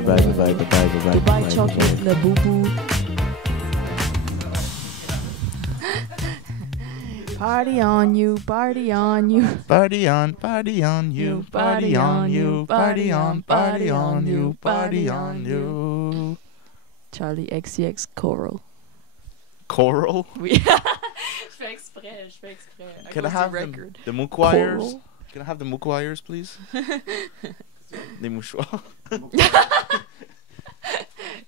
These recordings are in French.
Goodbye, chocolate, le boubou. Party on you, party on you. Party on you, party on you, party on you, party on you. Charlie XCX Coral. Choral? Oui. je fais exprès. Can I have the Mookwires? Can I have the Mookwires, please? Les mouchoirs.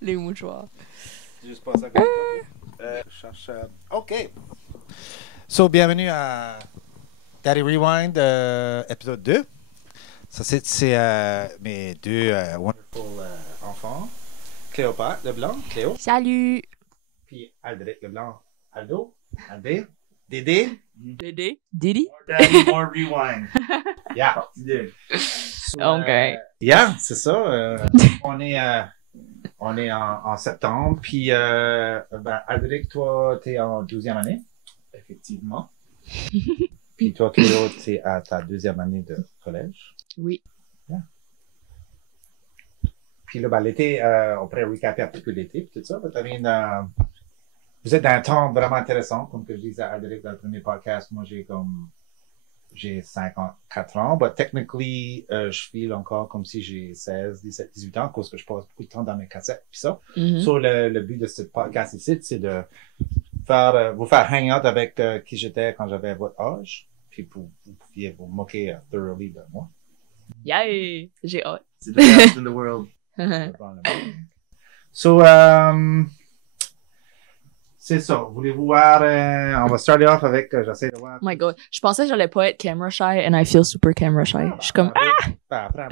Les mouchoirs. Juste pas ça comme cherche. OK. So, bienvenue à Daddy Rewind, épisode 2. Ça, c'est mes deux wonderful enfants. Cléopâtre Leblanc, Cléo. Salut. Puis Aldric Leblanc, Aldo, Albert, Dédé. Diddy? Daddy, more rewind. Yeah. So, OK. Yeah, c'est ça. On est en septembre. Puis, Aldric, toi, t'es en 12e année. Effectivement. Puis toi, Cléo, t'es à ta 2e année de collège. Oui. Yeah. Puis là, l'été, on pourrait recaper un petit peu l'été, puis tout ça. But, I mean, vous êtes dans un temps vraiment intéressant, comme que je disais à Aldric dans le premier podcast. Moi, j'ai 54 ans, but technically, je file encore comme si j'ai 16, 17, 18 ans, parce que je passe beaucoup de temps dans mes cassettes, puis ça. Mm-hmm. So, le but de ce podcast ici, c'est de vous faire hang out avec qui j'étais quand j'avais votre âge, puis vous pouviez vous moquer thoroughly de moi. Yay! J'ai hâte. C'est the best in the world. So, c'est ça. Voulez-vous voir, on va starter off avec, j'essaie de voir. Oh my god. Je pensais que j'allais pas être camera shy and I feel super camera shy. Je suis comme, Après,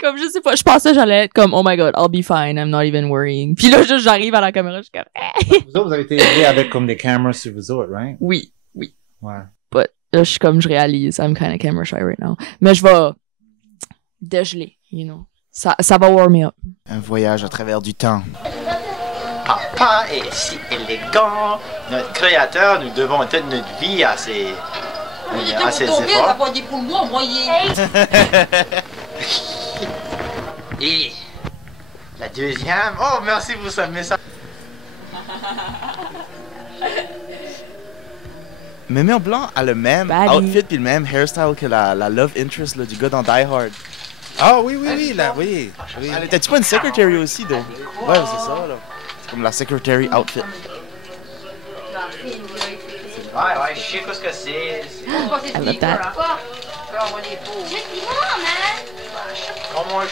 comme je sais pas, je pensais que j'allais être comme, oh my god, I'll be fine, I'm not even worrying. Puis là, juste, j'arrive à la caméra, je suis comme, vous autres, vous avez été élevés avec comme des cameras sur vous autres, right? Oui. Ouais. But là, je suis comme, je réalise, I'm kind of camera shy right now. Mais je vais dégeler, you know. Ça va warm me up. Un voyage à travers du temps. Papa est si élégant, notre créateur, nous devons toute notre vie à ses efforts. Et la deuxième, oh merci pour ce message. Mémé en Blanc a le même Bali. outfit puis le même hairstyle que la love interest là, du gars dans Die Hard. Ah oui, là, oui. Elle était-tu pas une secretary aussi, donc? Ouais, c'est ça, là. C'est comme la secretary outfit. Ouais, je sais ce que c'est. I love that. Comment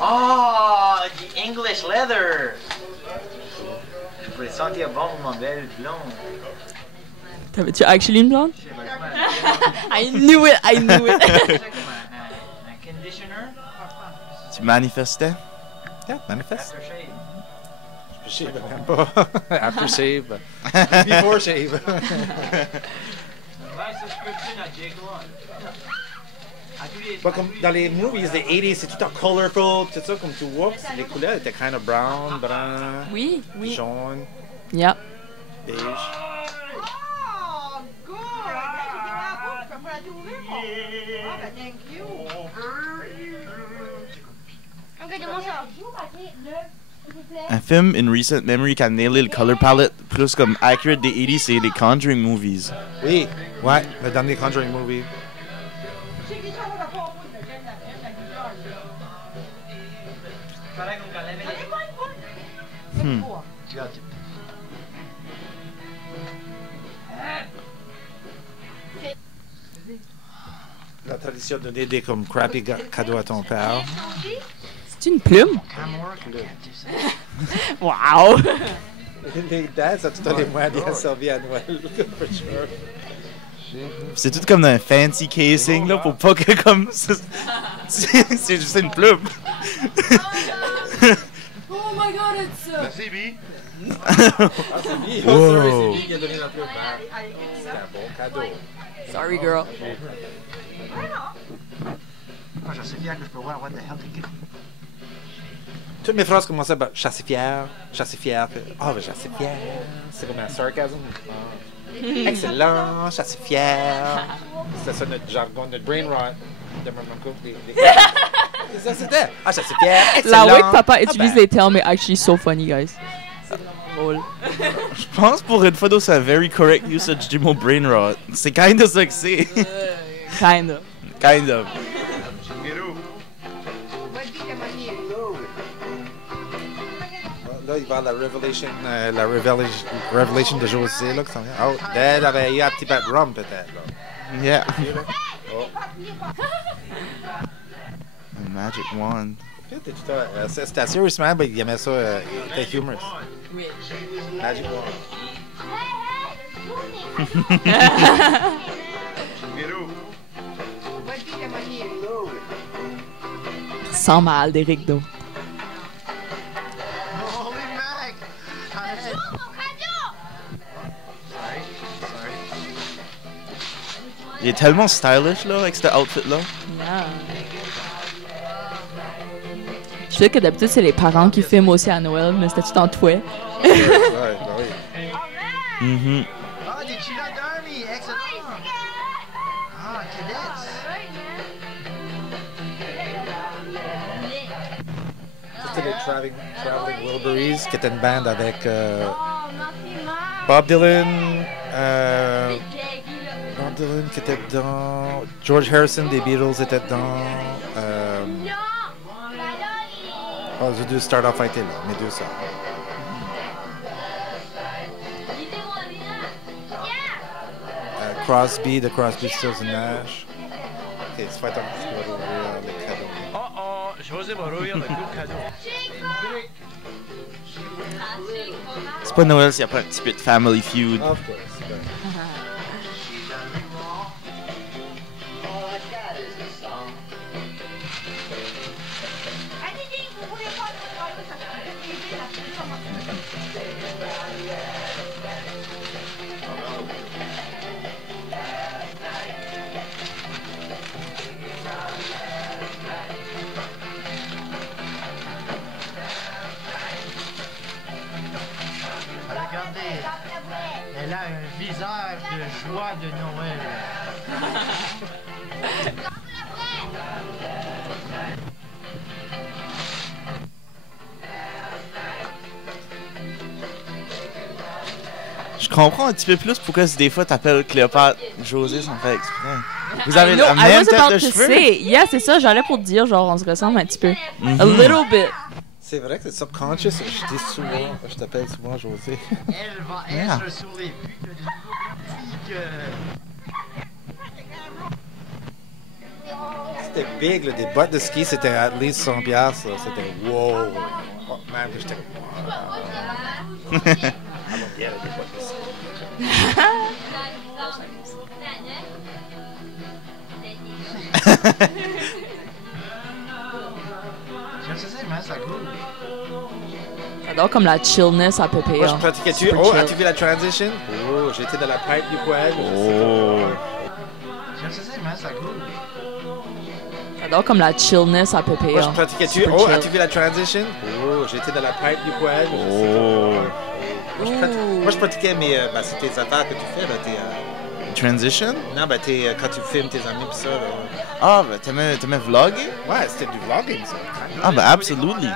oh, the English leather. Je pourrais sentir bon pour ma belle blonde. T'avais-tu actually une blonde? I knew it! Un conditioner? Tu manifestais? Yeah, manifeste. Aftershave. Shave, même pas. After shave. Before shave. Bah, comme dans les movies des 80s, c'est tout en colorful, tout ça, comme tu vois. Les couleurs étaient kind of brown, brun, Oui. jaune, Yep. beige. Un film in recent memory qui a nailé le color palette plus comme accurate des 80s, c'est les Conjuring movies. Oui, ouais, le dernier Conjuring movie. La tradition de donner des comme crappy cadeaux à ton père. C'est une plume? Wow! Les dads, ça te donne moins bien servi à Noël, for sure. C'est tout comme dans un fancy casing là pour pas que comme c'est juste une plume. Oh my god, it's Merci, B. C'est lui, c'est lui qui a donné la plume. C'est un bon cadeau. Sorry, girl. Moi, je sais bien que je peux voir what the hell they get. Toutes mes phrases commençaient par chasser fier. Ah, ben chasser fier. C'est comme un sarcasme. Ah. Excellent, chasser fier. C'était ça notre jargon, notre brain rot. De mon couple, Ça, c'était. Ah, ça, c'était La way que excellent. papa utilise les termes est actually so funny, guys. C'est vraiment drôle. Je pense pour une photo, c'est un very correct usage du mot brain rot. C'est kind of ça que c'est. Kinda. Kind of. Là, il va à la Revelation de José, là, qui s'en vient. Oh, elle avait eu un petit peu de rum, peut-être, là. Yeah. Oh. A magic wand. C'était serious, man, mais il aimait ça, il était humorous. Oui. Magic Wand. Sans mal d'Éric Do. Il est tellement stylish, là, avec cet outfit-là. Yeah. Je sais que d'habitude, c'est les parents qui filment aussi à Noël, mais c'était tout en touet. Ouais, oui. Mhm. Ah, des Chila d'Army, excellent! Ah, cadets! C'était les Traveling Wilburys, qui était une band avec Bob Dylan qui était dedans, George Harrison des Beatles était dedans. J'ai dû start off avec là, mes deux sœurs. Crosby, de Crosby, Stills and Nash. Ok, c'est pas tant que tu vas ouvrir les cadeaux. José va ouvrir le gros cadeau. C'est pas Noël s'il n'y a pas un petit peu de Family Feud. Of course. Regardez, elle a un visage de joie de Noël. Je comprends un petit peu plus pourquoi des fois t'appelles Cléopâtre José sans faire exprès. Vous avez I know, la I même was tête about de to cheveux. say. Yeah, c'est ça, j'allais pour te dire, genre, on se ressemble un petit peu. A little bit. C'est vrai que c'est subconscious. Je t'appelle souvent José. Elle va Yeah. être sur les buts de pratique. C'était big, là, des bottes de ski, c'était at least 100$. Là. C'était wow. Oh, man, j'étais comme. Ah, bon, bien, là, des bottes de ski. J'aime ça, c'est ça cool. J'adore comme la chillness à Moi, PPA. je pratiquais-tu. Super Oh, chill. as-tu vu la transition? Oh, j'étais dans la pipe du poil. Oh. J'aime ça, c'est ça cool. J'adore comme la chillness à Moi, PPA. je pratiquais-tu. Super Oh, chill. as-tu vu la transition? Oh, j'étais dans la pipe du poil. Oh. Moi, je pratiquais mes. C'est tes affaires que tu fais, là. Transition? Non, quand tu filmes tes amis pis ça, là. Ah, ben t'aimais vlogger? Ouais, c'était du vlogging, ça. Ah, ben absolutely.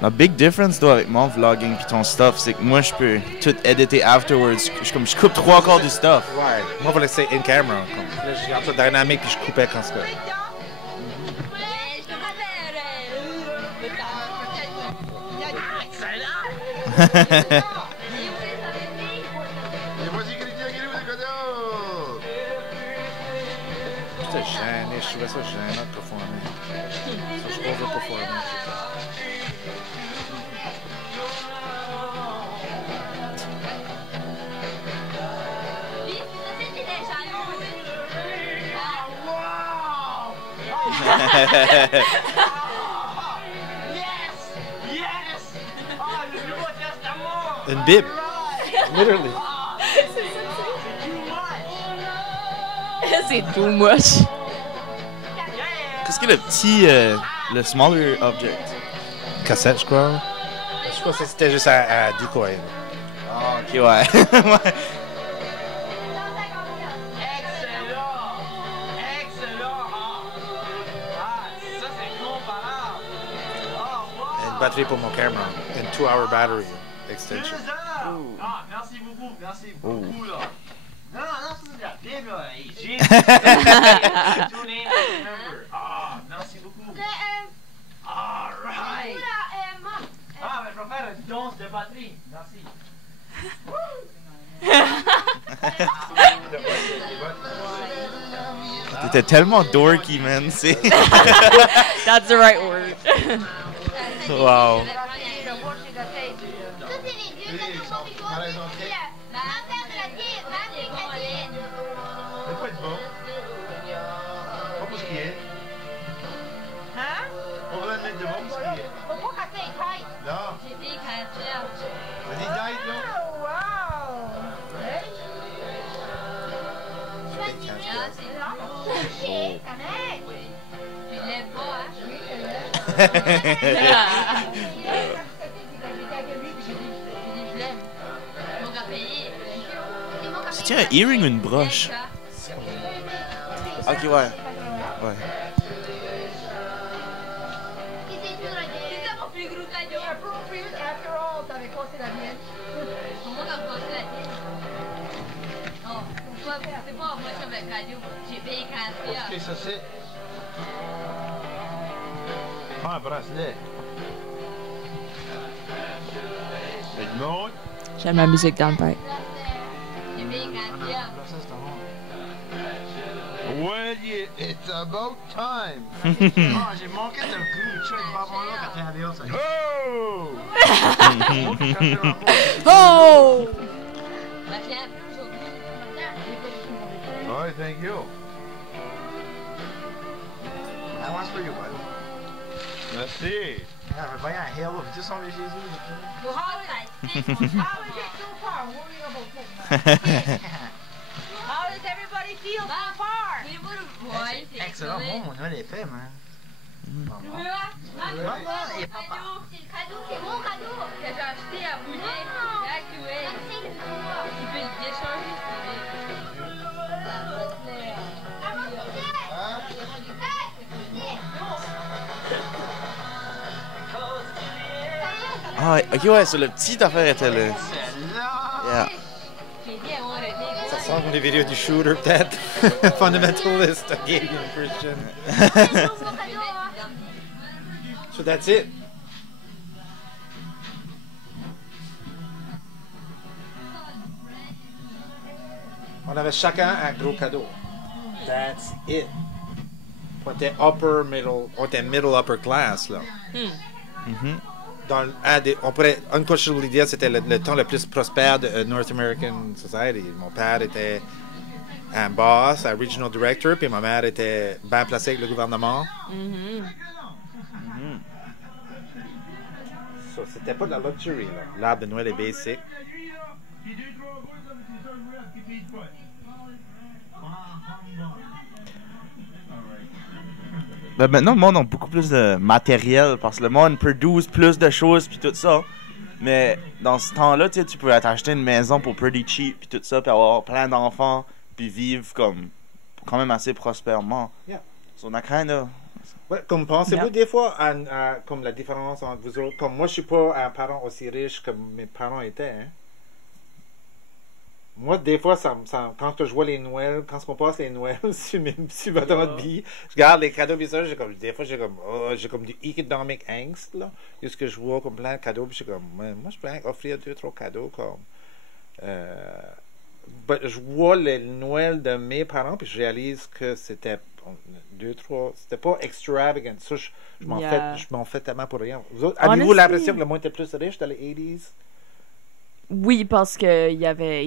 La big difference, though, avec mon vlogging pis ton stuff, c'est que moi, je peux tout editer afterwards. Je coupe 3/4 du stuff. Ouais. Moi, je voulais laisser in camera. Comme. Là, je garde la dynamique puis je coupais quand c'est. J'étais gêné, je trouvais ça gênant de performer. Je over-performer. Une Bible. Literally. C'est too much. Qu'est-ce que le petit, le smaller object? Cassette, je crois. Je pense que c'était juste à decoy. Ah, ok, ouais. Ouais. Une batterie pour mon camera. Une 2-hour battery extension. Ah, merci beaucoup, là. Non, ça c'est de la Bible, là. J'ai two names to remember. Ah, merci beaucoup. Alright. Ah, mais je vais faire une danse de batterie. Merci. T'étais tellement dorky, man. C'est... That's the right word. Wow. C'est pas bon. Pas pour skier. Hein? On va mettre devant pour skier. Non. Vas-y, dive, là. C'est-tu un earring ou une broche? Ok, ouais. Ouais. Qu'est-ce que ça c'est? Ah, un bracelet. Une montre. J'aime la musique dans le pipe. Well, yeah, it's about time. Ah, j'ai manqué de coup de check bavon-là quand t'es allé au ça. Oh! Oh! All right, thank you. That one's for you, buddy. Merci. Ah, mais voyons, hell, vous tous sont les Jésus. How does everybody feel so far? Excellent, bon, mon Noël est fait, man. Maman et papa. C'est mon cadeau que j'ai acheté à Boulet. Tu peux le décharger. Ah, ok, ouais, sur le petit affaire était là. Yeah. Ça ressemble à des vidéos du shooter, peut-être. Fundamentalist, Hegelian Christian. So that's it. On avait chacun un gros cadeau. That's it. On était upper, middle, on était middle, upper class, là. Dans une chose que je voulais dire, c'était le temps le plus prospère de North American Society. Mon père était un boss, un regional director, puis ma mère était bien placée avec le gouvernement. So, c'était pas de la luxury, là. L'arbre de Noël est basic. Ben maintenant, le monde a beaucoup plus de matériel parce que le monde produit plus de choses puis tout ça. Mais dans ce temps-là, tu sais, tu pouvais t'acheter une maison pour pretty cheap puis tout ça, puis avoir plein d'enfants, puis vivre comme quand même assez prospèrement. Yeah. So on a kind of... Ouais, comme pensez-vous des fois à comme la différence entre vous autres? Comme moi, je suis pas un parent aussi riche comme mes parents étaient, hein? Moi, des fois, quand je vois les Noëls, quand on passe les Noëls sur votre vie, je regarde les cadeaux, puis ça, des fois, j'ai comme du economic angst, là. Juste que je vois comme plein de cadeaux, puis je suis comme, moi, je peux offrir 2-3 cadeaux, comme. Je vois les Noëls de mes parents, puis je réalise que c'était 2-3, c'était pas extravagant. Ça, je m'en fais tellement pour rien. Vous autres, avez-vous l'impression que le monde était plus riche dans les 80s? Oui, parce qu'il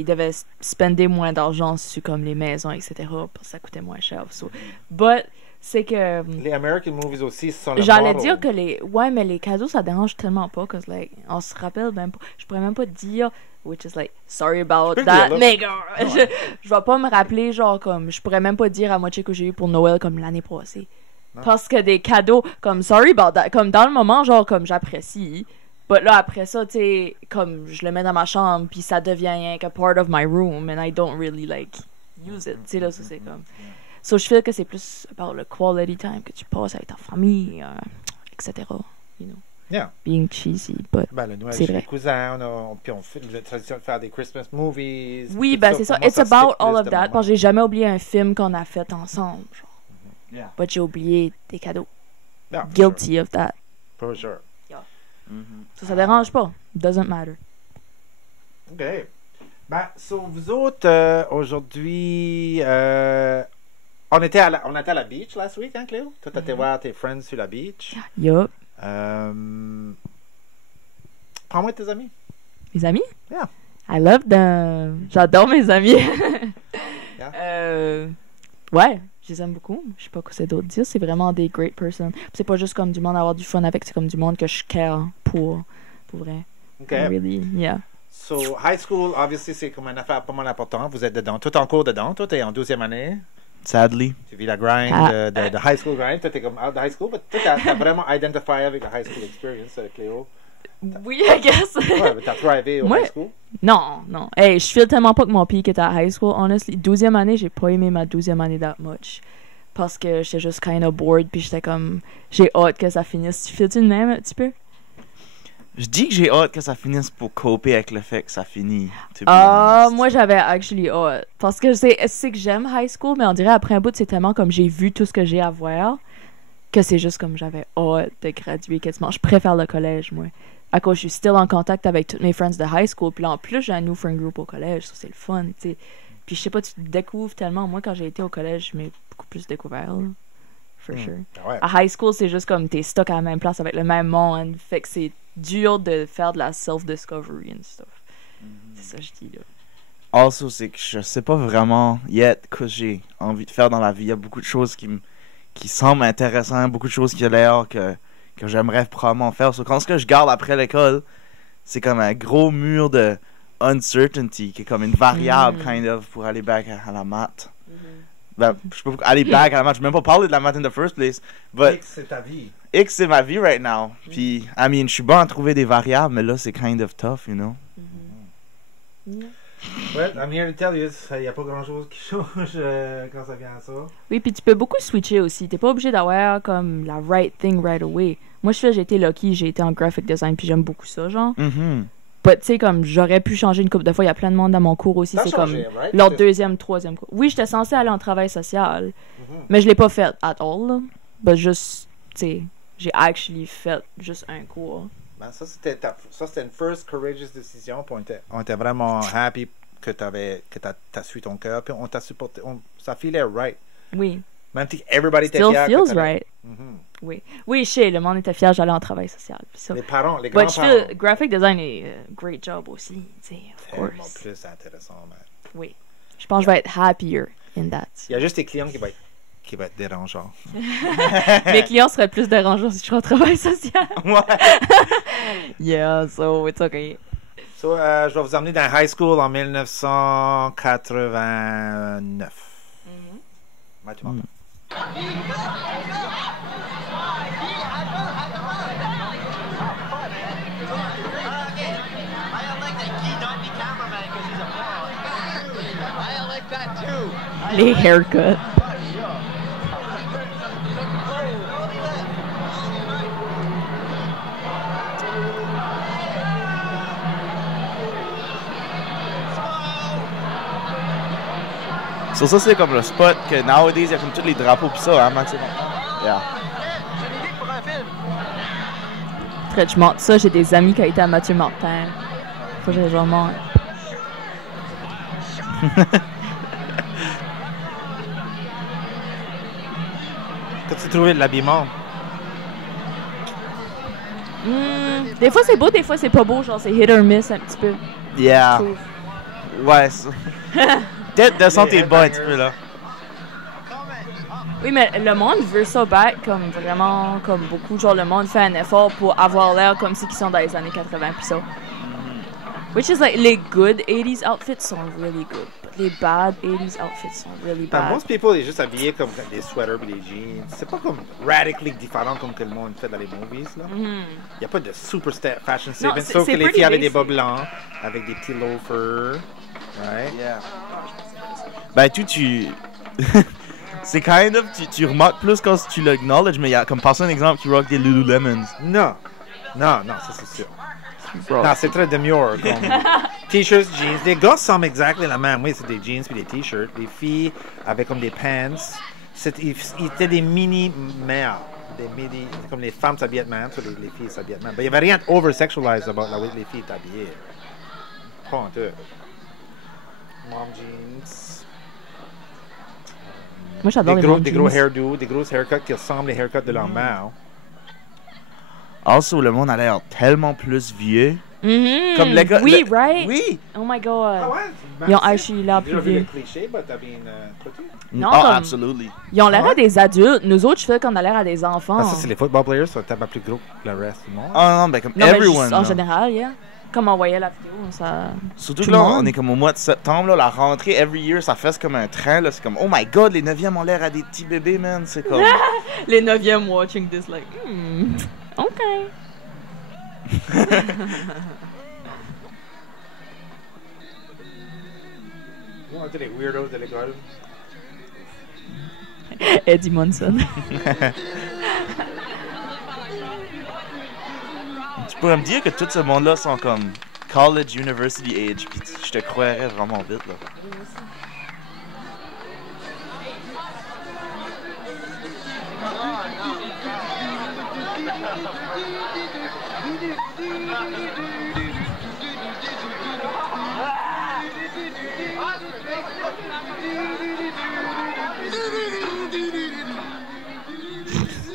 devait spender moins d'argent sur comme les maisons, etc. Parce que ça coûtait moins cher. So. But, c'est que... Les American movies aussi sont le J'allais model. dire que ouais, mais les cadeaux, ça dérange tellement pas. Cause, like, on se rappelle même pas. Je pourrais même pas dire, which is like, sorry about that, mais je vais pas me rappeler, genre, comme, je pourrais même pas dire à moitié que j'ai eu pour Noël comme l'année passée. Non. Parce que des cadeaux, comme, sorry about that, comme dans le moment, genre, comme, j'apprécie. But là, après ça, tu sais, comme je le mets dans ma chambre, puis ça devient rien que part of my room, and I don't really, like, use it. Tu sais, là, ça, c'est comme... So, je feel que c'est plus about le quality time que tu passes avec ta famille, etc. You know? Yeah. Being cheesy, but Ben, le Noël c'est chez les vrai. cousins, puis on fait la tradition de faire des Christmas movies. Oui, tout ben c'est ça. Pour moi, It's about stick all plus of de that. moments. Parce que j'ai jamais oublié un film qu'on a fait ensemble. Genre. Yeah. But j'ai oublié des cadeaux. Yeah, for Guilty of that. Sure. For sure. Ça dérange pas. Doesn't matter. OK. Ben, so vous autres, aujourd'hui, on était à la beach last week, hein, Cléo? Toi, t'étais voir tes friends sur la beach. Yup. Prends-moi tes amis. Mes amis? Yeah. I love them. J'adore mes amis. Ouais, je les aime beaucoup. Je sais pas quoi c'est d'autre dire. C'est vraiment des great persons. Puis c'est pas juste comme du monde à avoir du fun avec, c'est comme du monde que je care pour vrai. OK. Really, yeah. So, high school, obviously, c'est comme une affaire pas mal importante. Vous êtes dedans. Tout en cours dedans. Toi, t'es en 12e année. Sadly. Tu vis la grind, de high school grind. Toi, t'es comme out de high school. Mais toi, t'as vraiment identifié avec la high school experience, Cléo. Oui, I guess. Ouais, mais t'as thrivé au Moi- high school. Non. Hey, je feel tellement pas que mon pic était à high school, honestly. 12e année, j'ai pas aimé ma 12e année that much. Parce que j'étais juste kind of bored, puis j'étais comme... J'ai hâte que ça finisse. Tu files-tu de même un petit peu? Je dis que j'ai hâte que ça finisse pour coper avec le fait que ça finit. to be Ah, honest. moi j'avais actually hâte. Parce que c'est que j'aime high school, mais on dirait après un bout, c'est tellement comme j'ai vu tout ce que j'ai à voir, que c'est juste comme j'avais hâte de graduer quasiment. Je préfère le collège, moi. À cause je suis still en contact avec tous mes friends de high school, puis là en plus j'ai un new friend group au collège, ça c'est le fun, tu sais. Puis je sais pas, tu te découvres tellement. Moi quand j'ai été au collège, je m'ai beaucoup plus découvert, là. For sure. Ah ouais. À high school, c'est juste comme t'es stuck à la même place avec le même monde, fait que c'est dur de faire de la self-discovery and stuff. C'est ça que je dis là. Also, c'est que je sais pas vraiment yet que j'ai envie de faire dans la vie. Il y a beaucoup de choses qui semblent intéressantes, beaucoup de choses qui ont l'air que j'aimerais probablement faire. So, quand ce que je garde après l'école, c'est comme un gros mur de uncertainty, qui est comme une variable, kind of, pour aller back à la maths. Ben, je peux pas aller back à la maths. Je vais même pas parler de la maths in the first place. But X, c'est ta vie. X, c'est ma vie right now. Puis, I mean, je suis bon à trouver des variables, mais là, c'est kind of tough, you know? Well, I'm here to tell you, il n'y a pas grand-chose qui change quand ça vient à ça. Oui, puis tu peux beaucoup switcher aussi. T'es pas obligé d'avoir comme la right thing right away. Moi, j'ai été lucky, j'ai été en graphic design, puis j'aime beaucoup ça, genre. But tu sais, comme j'aurais pu changer une couple de fois. Il y a plein de monde dans mon cours aussi. T'as C'est changé, comme right? leur deuxième, troisième cours. Oui, j'étais censée aller en travail social, mais je l'ai pas fait at all. Là. But juste, tu sais, j'ai actually fait juste un cours. Ben, ça, c'était une first courageous decision. Puis on était vraiment happy que t'as suivi ton cœur. Puis on t'a supporté. Ça filait right. Oui. Même si everybody était Still fier. feels que t'avais- right. Oui. Oui, je sais, le monde était fier, j'allais en travail social. Puis ça. Les parents, les But je grands-parents. feel graphic design est great job aussi, tu sais, of Tellement course. plus intéressant, man. Oui. Je pense que je vais être happier in that. Il y a juste tes clients qui vont être dérangeants. Mes clients seraient plus dérangeants si je serais en travail social. Ouais. Yeah, so it's okay. So, je vais vous emmener dans high school en 1989. Ouais, tu m'entends? I like that Guy Donkey cameraman because he's a moron. I like that too. Les haircuts. Sur ça, c'est comme le spot que nowadays, il y a comme tous les drapeaux pis ça, hein, Mathieu? Yeah. J'ai une idée pour un film. Très, je montre ça, j'ai des amis qui ont été à Mathieu Martin. Faut que je remonte. Qu'as-tu trouvé de l'habillement? Des fois c'est beau, des fois c'est pas beau, genre c'est hit or miss un petit peu. Yeah. Je trouve. Ouais, ça. Peut-être descends tes bas un petit peu, là. Oui, mais le monde veut ça back comme vraiment, comme beaucoup. Genre, le monde fait un effort pour avoir l'air comme si ils sont dans les années 80 pis ça. Which is like, les good 80s outfits sont really good. But les bad 80s outfits sont really bad. Most people, ils juste habillés comme des sweaters et des jeans. C'est pas comme radically différent comme que le monde fait dans les movies, là. Il y a pas de super fashion statement, sauf que les filles avaient des bas blancs, avec des petits loafers, right? Yeah. Ben, tu... c'est kind of... Tu remarques plus quand tu l'acknowledges, mais il y a comme passer un exemple qui rock des Lululemons. Non, ça c'est sûr. Non, c'est très demure, comme t-shirts, jeans. Les gars semblent exactement la même. Oui, c'est des jeans puis des t-shirts. Les filles avaient comme des pants. Ils étaient des mini-mères. Comme les femmes s'habillaient de même, les filles s'habillaient de même. Il n'y avait rien over-sexualized about la way les filles étaient habillées. Pas en tout. Mom jeans. Moi, j'adore des gros hairdos, des grosses haircuts qui ressemblent les haircuts de leur mère. Also, le monde a l'air tellement plus vieux. Comme les gars. Oui, right? Oui. Oh my god. Ah ouais? Ils ont actually l'air plus vieux. Le cliché, but I mean, non, absolutely. Ils ont l'air à des adultes. Nous autres, je fais qu'on a l'air à des enfants. Ça, c'est les football players, ça tellement plus gros que le reste du monde. Non, ben comme everyone. En général, yeah. Comme on voyait la vidéo, ça... Surtout que là, on est comme au mois de septembre, là, la rentrée, every year, ça fait comme un train, là. C'est comme, oh my god, les 9e ont l'air à des petits bébés, man. C'est comme... les 9e watching this, like, OK. On était les weirdos de l'école. Eddie Munson. Tu pourrais me dire que tout ce monde-là sont comme college, university age, puis je te croirais vraiment vite, là.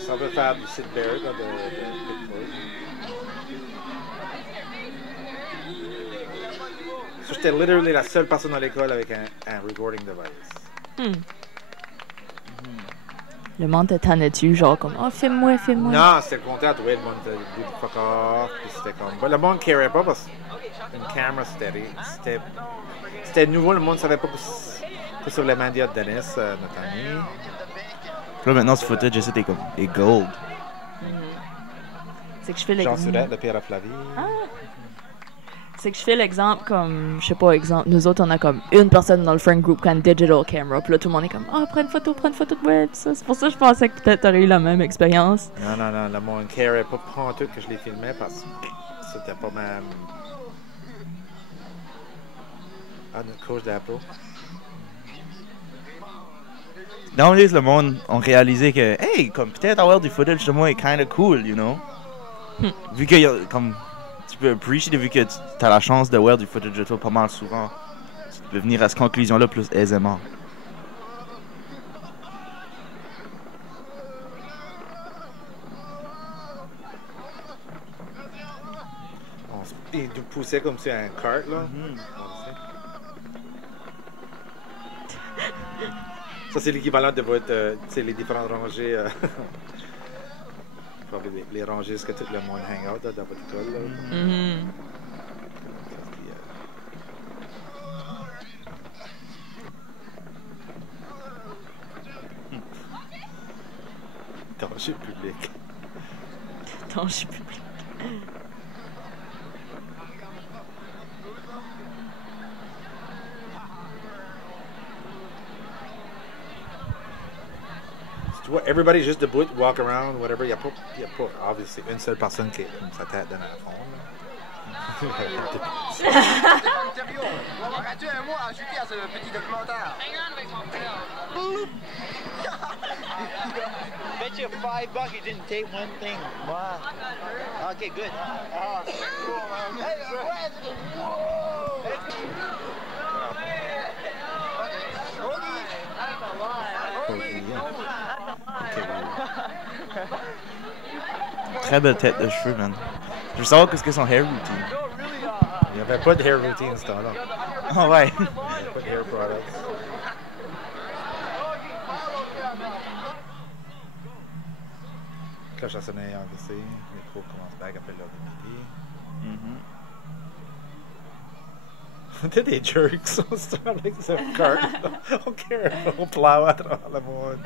Ça veut faire du sit bear, là, de Pittsburgh. So, j'étais literally la seule personne à l'école avec un recording device. Le monde te tannait dessus, genre comme, oh, filme-moi. Non, c'était le contraire, oui, le monde était du fuck off, puis c'était comme... Ben, le monde ne carait pas parce qu'une caméra, c'était nouveau, le monde ne savait pas que sur les médias de Dennis, notre ami. Puis là, maintenant, ce footage, c'était comme des gold. C'est que je fais Jean l'exemple. Surette, de Pierre Flavie. C'est que je fais l'exemple comme, je sais pas, exemple, nous autres, on a comme une personne dans le friend group qui a une digital camera. Puis là, tout le monde est comme, prends une photo de moi. Ça. C'est pour ça que je pensais que peut-être t'aurais eu la même expérience. Non, le monde ne carait pas pour tout que je les filmais parce que c'était pas même. Notre coach d'Apple. Nowadays, le monde ont réalisé que, hey, comme peut-être avoir du footage de moi est kind of cool, you know? Vu que, comme, tu peux apprecier, vu que tu as la chance de voir du footage de toi pas mal souvent, tu peux venir à cette conclusion-là plus aisément. Il nous poussait comme sur un cart, là. Ça, c'est l'équivalent de votre, les différentes rangées. Les rangées, ce que tout le monde hang out là, dans votre école. Là. Danger public. Danger public. Tu vois, everybody just debout, walk around, whatever. Il n'y a pas, obviously, une seule personne qui a sa tête dans la fond. Aurais-tu un mot à ajouter à ce petit documentaire? Bet you $5 you didn't take one thing. Wow. Okay, good. Très belle tête de cheveux, man. Je veux savoir qu'est-ce que son hair routine. Il n'y avait pas de hair routine ce temps-là. Ah ouais. Il n'y avait pas de hair products. Cloche à sonner encaissée. Les cours commencent back après l'heure de midi. On était des jerks, on se tient avec ce cart. On carry, on plow à travers le monde.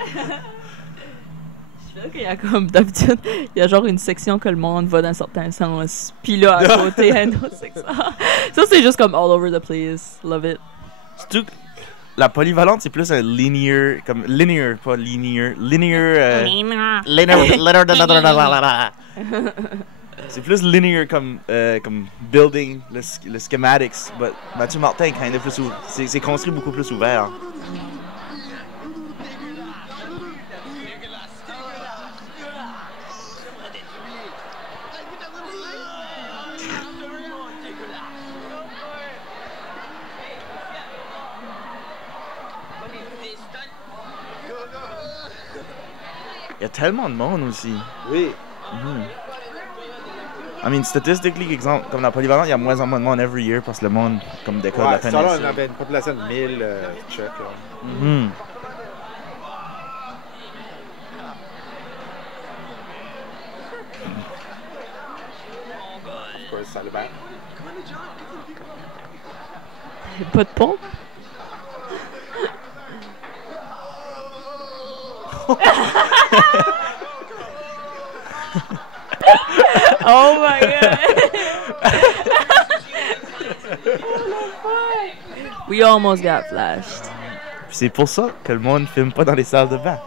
Je fais qu'il y a comme d'habitude, il y a genre une section que le monde va dans un certain sens, puis là à côté, il y a une autre section. Ça, c'est juste comme all over the place. Love it. Surtout que la polyvalente, c'est plus un linear, comme linear, pas linear, c'est plus linear comme building, le schematics. But Mathieu Martin est kind of plus c'est construit beaucoup plus ouvert. Il y a tellement de monde aussi. Oui. I mean, statistically, exemple, comme la polyvalente, il y a moins en moins de monde every year parce que le monde, comme d'école de la ça là, on péninsule. avait une population de 1000 Tchèques. Of course, ça le bat. Pas de pompe? Oh my god! We almost got flashed. Puis c'est pour ça que le monde filme pas dans les salles de bain.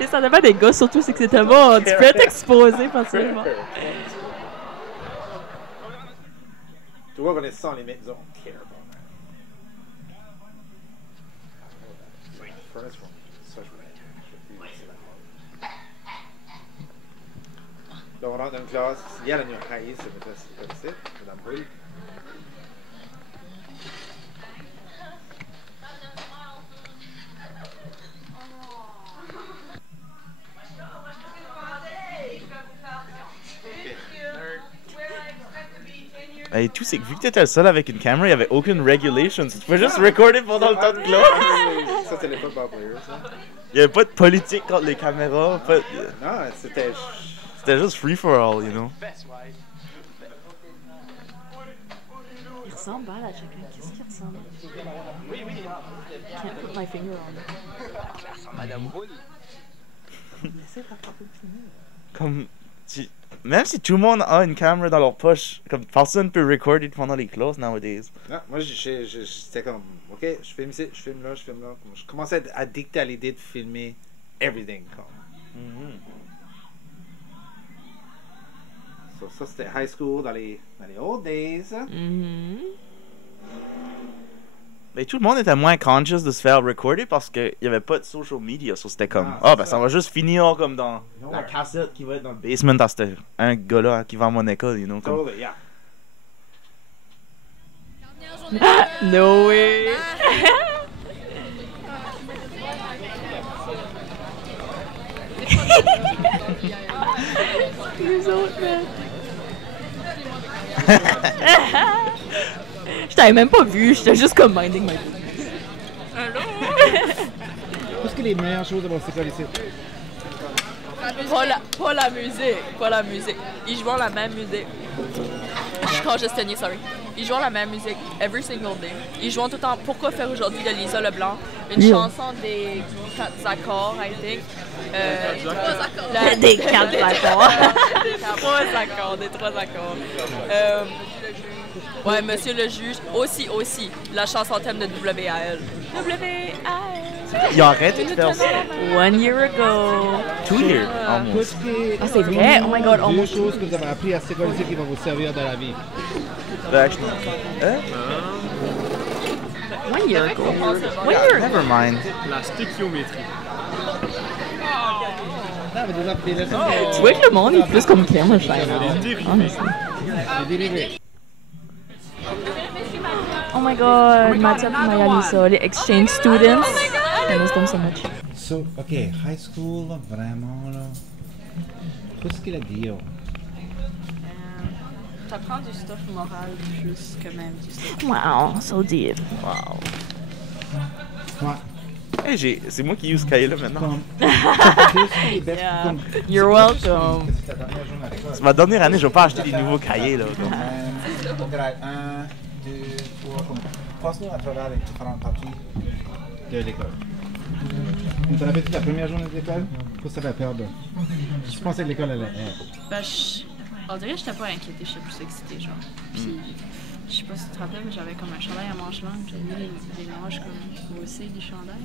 Et ça dépend des gars, surtout, c'est que c'est tellement. Tu peux être exposé facilement. Tu vois, on est sans limite, on care about that. Furnace room. Ça, je voulais. Là, on rentre dans une classe. Il y a la nuit raïs, c'est comme ça. Madame Brûle. Et tout, c'est que vu que t'étais le seul avec une caméra, il n'y avait aucune regulation. Tu pouvais juste recorder pendant le temps de classe. Ça, c'est les football players, ça. Il n'y avait pas de politique contre les caméras. Pas... Non, c'était. C'était juste free for all, you know. Il ressemble à chacun. Qu'est-ce qu'il ressemble? Can't put my finger on it. Madame Roule. Comme. Même si tout le monde a une caméra dans leur poche, comme personne peut recorder pendant les classes nowadays. Non, moi, j'étais comme, OK, je filme ici, je filme là, je filme là. Je commençais à addicter à l'idée de filmer everything. Comme. Ça, c'était high school dans les old days. Mais tout le monde était moins conscious de se faire recorder parce qu'il n'y avait pas de social media. So c'était comme, ben ça va juste finir comme dans la cassette qui va être dans le basement. C'était un gars là qui va à mon école, you know. Comme... Totally, yeah. No way! Les autres, man. Je t'avais même pas vu, j'étais juste comme minding my business. Allô? Qu'est-ce que les meilleures choses avant c'est quoi ici? Pas la musique. Ils jouent la même musique. Je crois juste tenir, sorry. Ils jouent la même musique every single day. Ils jouent tout le temps Pourquoi faire aujourd'hui de Lisa Leblanc. Une chanson des 4 accords, I think. Des 4 accords. Des 3 accords. Ouais, Monsieur le juge. Aussi. La chanson thème de WAL. Ils ont arrêté de faire ça. 1 year ago. 2 years, almost. Ah, c'est vrai? Oh my god, Deux almost. choses que vous avez appris à cette école ici qui vont vous servir dans la vie. Actually, 1 year ago. 1 year ago. Never mind. La stéchiométrie. Non, mais déjà, des leçons. Tu vois que le monde est plus comme camera shy now. Honestly. Des dérivés. Oh my god, Mathieu et Maya Lisa, les exchange students. I miss them so much. So, OK, high school, là, vraiment, là. Qu'est-ce qu'il a dit, oh? T'apprends du stuff moral plus que même du stuff. Wow, so deep. Wow. Ouais. Hey, c'est moi qui use Kayla maintenant. Comme. Qu'est-ce qui est best Yeah. comme. You're welcome. C'est ta dernière journée avec toi. C'est ma dernière année, je vais pas acheter des nouveaux cahiers là. Grade 1, Passe-nous à travers les différentes parties de l'école. On te rappelle-tu la première journée de l'école? Qu'est-ce que ça fait peur de? Je pensais que l'école allait. Ben, on dirait que j'étais pas inquiétée, j'étais plus excitée, genre. Puis, je sais pas si tu te rappelles, mais j'avais comme un chandail à manches longues, j'avais mis les manches comme haussées du chandail,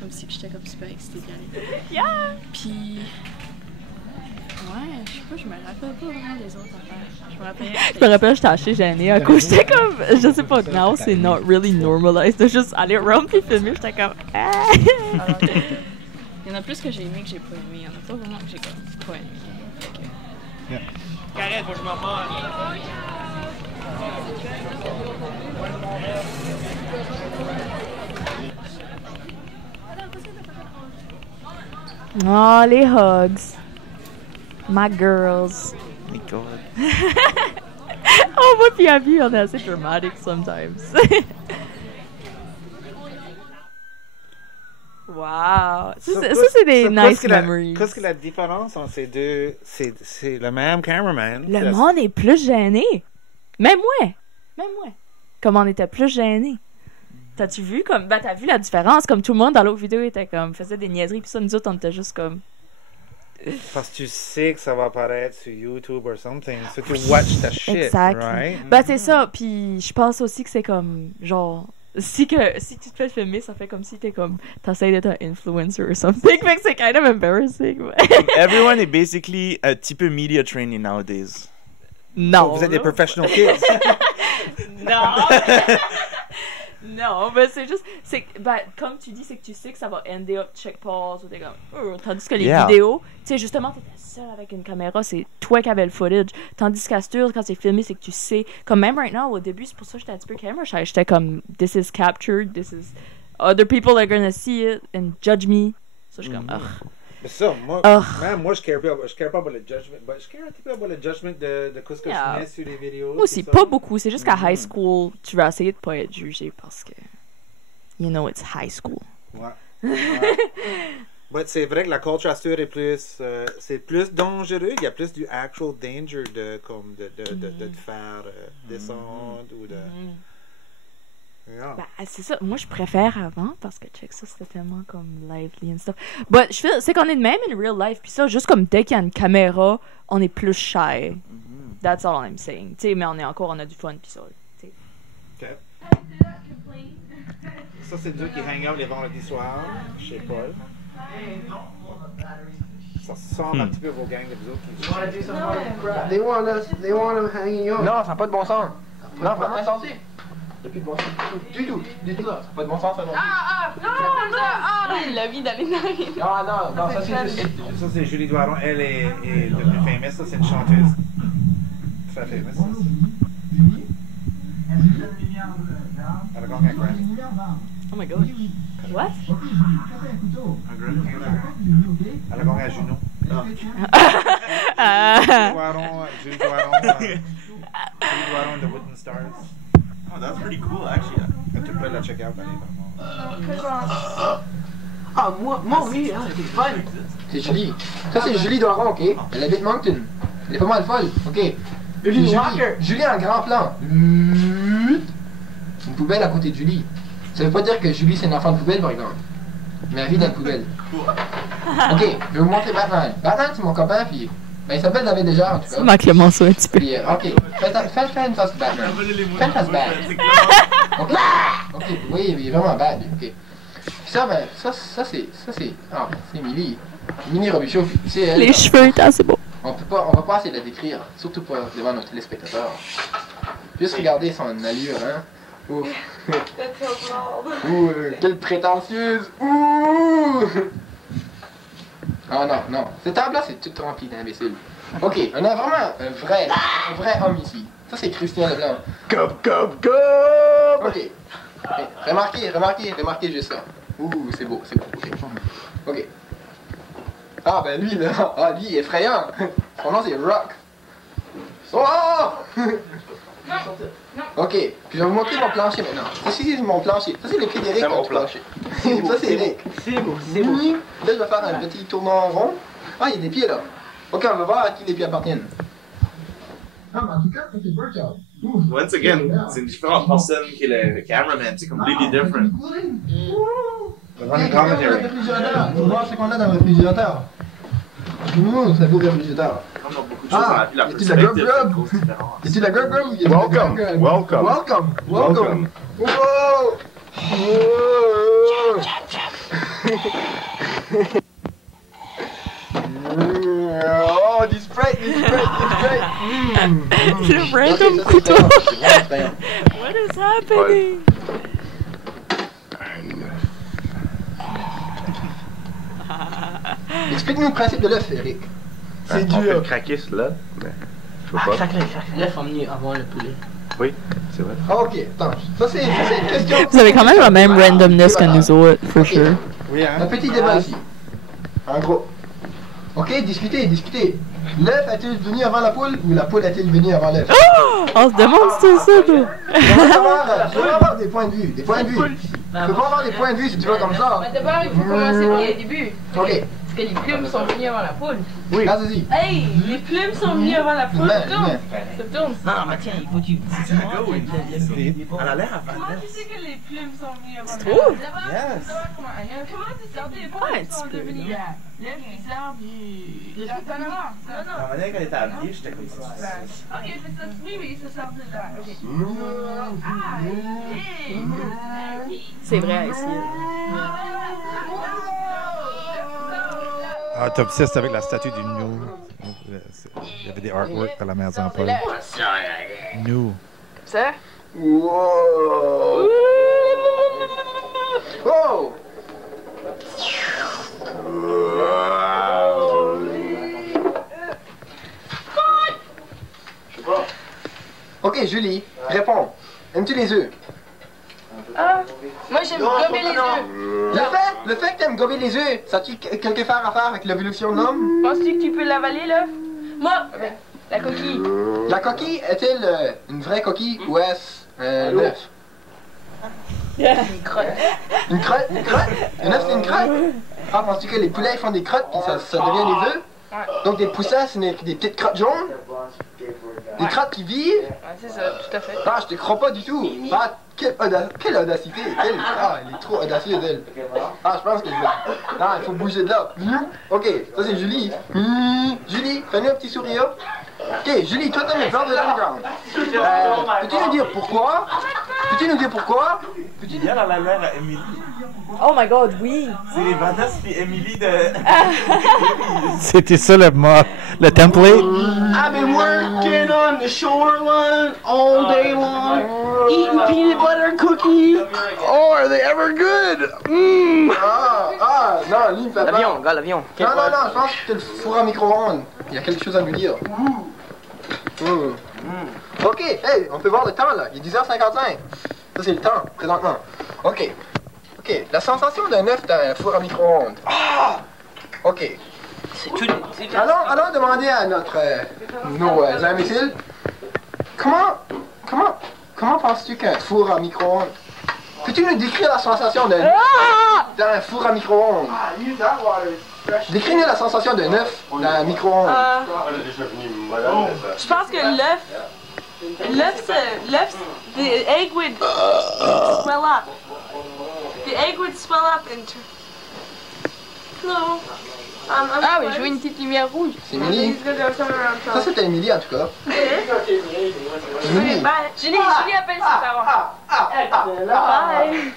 comme si j'étais comme super excitée d'y aller. Yeah! Puis, ouais, je sais pas, je me rappelle pas vraiment des autres affaires. Je me rappelle, j'étais assez gênée à cause, j'étais comme, je sais pas, now c'est not really normalized de juste aller around puis filmer, j'étais comme, ah! Alors que, il y en a plus que j'ai aimé que j'ai pas aimé, il y en a pas vraiment que j'ai comme pas aimé. Yeah. Karel, faut que je m'en mange. Oh, les hugs. My girls. My God. Oh, moi puis Abby, on est assez dramatic sometimes. Wow. Ça, c'est des nice memories. Qu'est-ce que la différence entre ces deux? C'est le même cameraman. Le monde est plus gêné. Même moi. Comme on était plus gênés. T'as-tu vu comme. Ben, t'as vu la différence? Comme tout le monde dans l'autre vidéo était comme. Faisait des niaiseries, pis ça, nous autres, on était juste comme. Parce que tu sais que ça va apparaître sur YouTube or something. So tu watch ta shit, Exact. right? Ben, c'est ça. Puis je pense aussi que c'est comme. Genre. Si tu te fais filmer, ça fait comme si t'es comme. T'essayes d'être un influencer or something. Fait que c'est kind of embarrassing. Everyone est basically un petit peu media training nowadays. Non. Vous êtes des professional kids. Non. Non, mais c'est juste, ben, comme tu dis, c'est que tu sais que ça va ender up check pause ou t'es comme, tandis que les vidéos, tu sais, justement, t'étais seul avec une caméra, c'est toi qui avais le footage, tandis qu'à Stur, quand c'est filmé, c'est que tu sais, comme même right now, au début, c'est pour ça que j'étais un petit peu camera shy, j'étais comme, this is captured, this is, other people are gonna see it and judge me, so je suis comme, Mais ça, moi, même moi, je care pas about le judgment, mais je care un petit peu about le judgment de ce que je mets sur les vidéos. Moi aussi, pas beaucoup, c'est juste qu'à high school, tu vas essayer de pas être jugé parce que, you know, it's high school. Ouais. Ouais, c'est vrai que la culture à Stur est plus, c'est plus dangereux, il y a plus du actual danger de te faire descendre ou de... Yeah. Ben, c'est ça. Moi, je préfère avant parce que, check ça, c'était tellement comme lively and stuff. But, c'est qu'on est de même in real life. Puis ça, juste comme dès qu'il y a une caméra, on est plus shy. That's all I'm saying. Tu sais, mais on a du fun. Puis ça, tu sais. Okay. Ça, c'est deux qui hang out les vendredis soirs chez Paul. Ça ressemble un petit peu vos gangs de vous autres. They want them hanging out. Non, ça n'a pas de bon sens. Non, pas insensé. Depuis de bon sens. Du tout. Ça n'a pas de bon sens, ça non. Il a envie d'aller dans les... Non, ça c'est juste. Ça, c'est Julie Doiron. Elle est devenue famous. Ça, c'est une chanteuse très famous. Elle a gagné un Grammy. Oh my god. What? Un Grammy. Elle a gagné à Juno. Julie Doiron, The Wooden Stars. Oh, that's pretty cool, actually. Tu peux la check out, Ah, moi oui, hein, c'est fun. C'est Julie. Ça, c'est Julie Doiron, ok? Elle habite Moncton. Elle est pas mal folle, ok? Julie en grand plan. Une poubelle à côté de Julie. Ça veut pas dire que Julie, c'est une enfant de poubelle, par exemple. Mais elle vit dans une poubelle. Ok, je vais vous montrer Batman. Batman, c'est mon copain, puis... Ben, il s'appelle David déjà, en tout cas. Ça manque le morceau un petit peu. Puis, ok, fais une face Batman. Fais une face bad. Ok, oui, il est vraiment bad, ok. Ça, ben, ça c'est... Ah, c'est Emily. Mini Robichaud, c'est elle. Les cheveux, c'est beau. On va pas essayer de la décrire, surtout pas devant nos téléspectateurs. Juste regarder son allure, hein. Ouh. Ouh, quelle prétentieuse. Ouh. Ah non. Cette table-là, c'est toute remplie d'imbéciles. Ok, on a vraiment un vrai homme ici. Ça, c'est Christian Leblanc. Cop! Ok. Remarquez juste ça. Ouh, c'est beau. Ok. Ah, ben lui, là. Ah, lui, il est effrayant. Son nom, c'est Rock. Oh! Ok, puis je vais vous montrer mon plancher maintenant. Ça, c'est mon plancher. Ça, c'est le pied d'Eric. C'est mon plancher. Ça, c'est Eric. C'est beau. Là, je vais faire un petit tournant rond. Ah, il y a des pieds là. Ok, on va voir à qui les pieds appartiennent. Ah, mais en tout cas, ça, c'est Bird Job. Once again, c'est une différente personne qui est le cameraman, c'est completely different. Running commentary. Faut voir ce qu'on a dans le réfrigérateur. C'est un beau réfrigérateur. Comme dans beaucoup de choses dans la vie, la y a-t-il de la grub perspective, c'est une grosse différence. Y a-t-il de la grub grub? Welcome. Welcome. Welcome. Welcome. Oh, du Sprite, du Sprite, du Sprite. Le random couteau. What is happening? Explique-nous le principe de l'œuf, Eric. C'est On peut le dur. craquer, là. Mais je sais pas. L'œuf a venu avant le poulet. Oui, c'est vrai. Ah, ok, attends. Ça, c'est une question. Vous avez quand même la même randomness que nous autres, for sure. Oui, Un hein? petit débat ici. En gros. Ok, discutez, discutez. L'œuf a-t-il venu avant la poule ou la poule a-t-il venu avant l'œuf? On se demande si c'est ça, toi. Je veux avoir des points de vue. Des points de vue. Tu peux pas avoir des points de vue si tu vas comme ça. Mais d'abord, il faut commencer par le début. Ok, Parce que les plumes sont venues avant la poule. vas-y. Hey, les plumes sont venues avant la poule. Mais, Tourne. mais. Ça tourne. Non, mais tiens, il faut que tu. C'est moi. Elle a l'air à Comment tu sais que les plumes sont venues avant la trouves? poule? Yes. Comment tu sais que les Pas un plumes petit sont peu, devenues là. l'œuf bizarre du... T'en as marre? Non, non. La manière qu'elle était habillée, j'étais comme ça. Ok, mais ça, oui, oui, ça sort de là. Ok. Ah, C'est vrai, ici. Ah, top 6 avec la statue du New. Il y avait des artworks dans la maison Paul. New. Ça? Wow. Oh. Ok, Julie, réponds. Aimes-tu les œufs? Ah, moi j'aime gober les œufs. Le fait que t'aimes gober les œufs, ça a-tu quelque chose à faire avec l'évolution de l'homme? Penses-tu que tu peux l'avaler, l'œuf? Moi, la coquille. La coquille est-elle une vraie coquille ou est-ce un œuf? Une crotte. Une crotte? Une crotte? Un œuf, c'est une crotte? Ah, penses-tu que les poulets font des crottes puis ça devient des œufs? Donc des poussins, c'est des petites crottes jaunes? Des crottes qui vivent? Ouais, c'est ça, tout à fait. Ah, je te crois pas du tout. Ah, quelle audacité. Ah, elle est trop audacieuse, elle. Ah, je pense que je vais... Ah, il faut bouger de là. Ok, ça c'est Julie. Julie, fais-nous un petit sourire. Ok, Julie, toi t'as le plan de l'underground. Peux-tu nous dire pourquoi? Peux-tu nous dire pourquoi? Peux-tu Elle a l'air à Emily. Oh my god, oui. C'est les Vanessa et Emily de. C'était ça le template? I've been working on the shoreline all day long, eating peanut butter cookies. Oh, are they ever good? non, lui il me fait L'avion, peur. gars, l'avion. Non, je pense que c'est le four à micro-ondes. Il y a quelque chose à nous dire. Ok, hey, on peut voir le temps là. Il est 10h55. Ça c'est le temps, présentement. Ok, la sensation d'un œuf dans un four à micro-ondes. Ok. C'est tout. Allons demander à nos imbéciles. Comment penses-tu qu'un four à micro-ondes... Peux-tu nous décrire la sensation d'un four à micro-ondes? Décris-nous la sensation d'un œuf dans un micro-ondes. Je pense que l'œuf, the egg would swell up. The egg would swell up and Hello. Ah oui, je vois une petite lumière rouge. C'est Emily. Ça c'était Emily en tout cas. Emily. Bye. Julie appelle ses parents. Bye.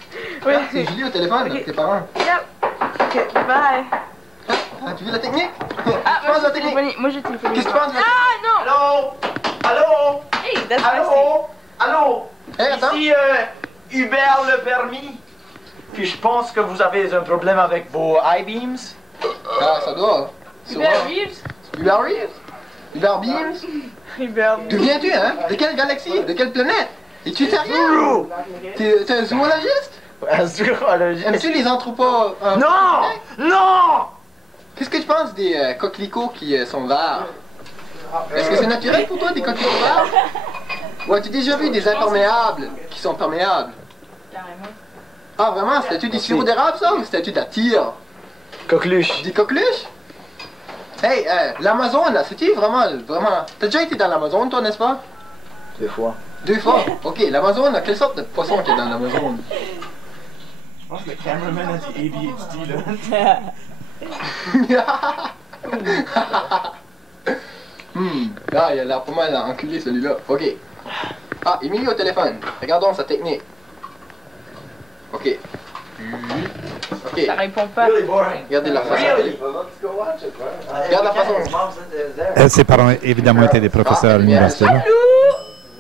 Oui. C'est Julie au téléphone, tes parents. Yep. Ok, bye. Tu veux la technique? Ah, Tu penses à la technique? moi j'ai téléphoné. Qu'est-ce que tu penses de la Ah non. Allô? Hey, that's spicy. Allô? Hey, attends. Ici Hubert le permis. Puis je pense que vous avez un problème avec vos I-beams. Ah, ça doit. Hubert Reeves? Hubert Reeves? Hubert Beams? Hubert. D'où viens-tu, hein? De quelle galaxie? De quelle planète? Es-tu sérieux? T'es un zoologiste? Un zoologiste. Aimes-tu les anthropos... Non! Non! Qu'est-ce que tu penses des coquelicots qui sont verts? Est-ce que c'est naturel pour toi, des coquelicots verts? Ou as-tu déjà vu des imperméables qui sont perméables? Carrément. Ah, vraiment? C'était-tu des sirops d'érable, ça? Ou c'était-tu de la tire? Coqueluche. Des coqueluches? Hey, l'Amazone, là, c'est-tu vraiment... T'as déjà été dans l'Amazone, toi, n'est-ce pas? Des fois. 2 fois. Ok, l'Amazon, quelle sorte de poisson qu'il y a dans l'Amazon? Je pense que le cameraman a du ADHD, là. Ah, il a l'air pas mal enculé celui-là. Ok. Ah, Émilie au téléphone. Regardons sa technique. Ok. Ok. Ça répond pas. Regardez la façon. Regarde la façon. Ses parents, évidemment, étaient des professeurs à l'université. là.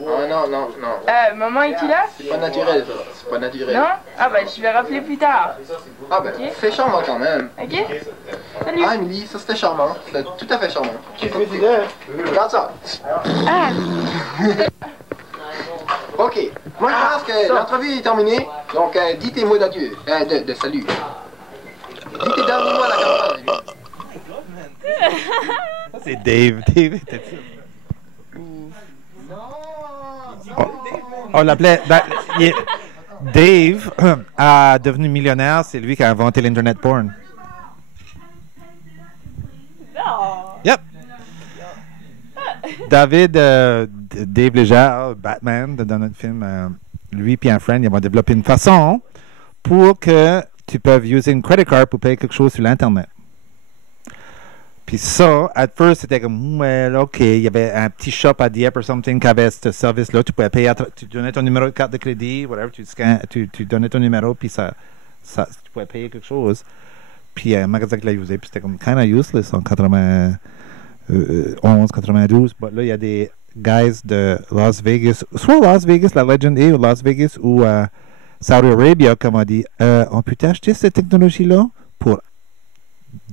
Ah non, non, non. Maman est-tu là? C'est pas naturel, ça. C'est pas naturel. Non? Ah ben, je vais rappeler plus tard. Ah ben, c'est charmant quand même. Ok? Salut. Ah, Émilie, ça c'était charmant. C'était tout à fait charmant. Regarde ça. Ah! Ok. Moi, je pense que l'entrevue est terminée. Donc, dis tes mots d'adieu. De salut. Dis tes derniers mots à la caméra. Ça, c'est Dave. Dave était on l'appelait. Dave a devenu millionnaire. C'est lui qui a inventé l'Internet porn. Non! Yep. David, Dave Légère, Batman, dans notre film, lui et un friend, ils vont développer une façon pour que tu peux utiliser une credit card pour payer quelque chose sur l'Internet. Puis ça, at first, c'était comme, well, OK, il y avait un petit shop à Dieppe or something qui avait ce service-là. Tu pouvais payer, tu donnais ton numéro de carte de crédit, whatever, tu donnais ton numéro, puis ça, tu pouvais payer quelque chose. Puis un magasin qui l'a usé, puis c'était comme kind of useless en 91, 92. Mais là, il y a des guys de Las Vegas, soit Las Vegas, la Legend est, ou Las Vegas, ou Saudi Arabia, comme on dit, on peut acheter cette technologie-là pour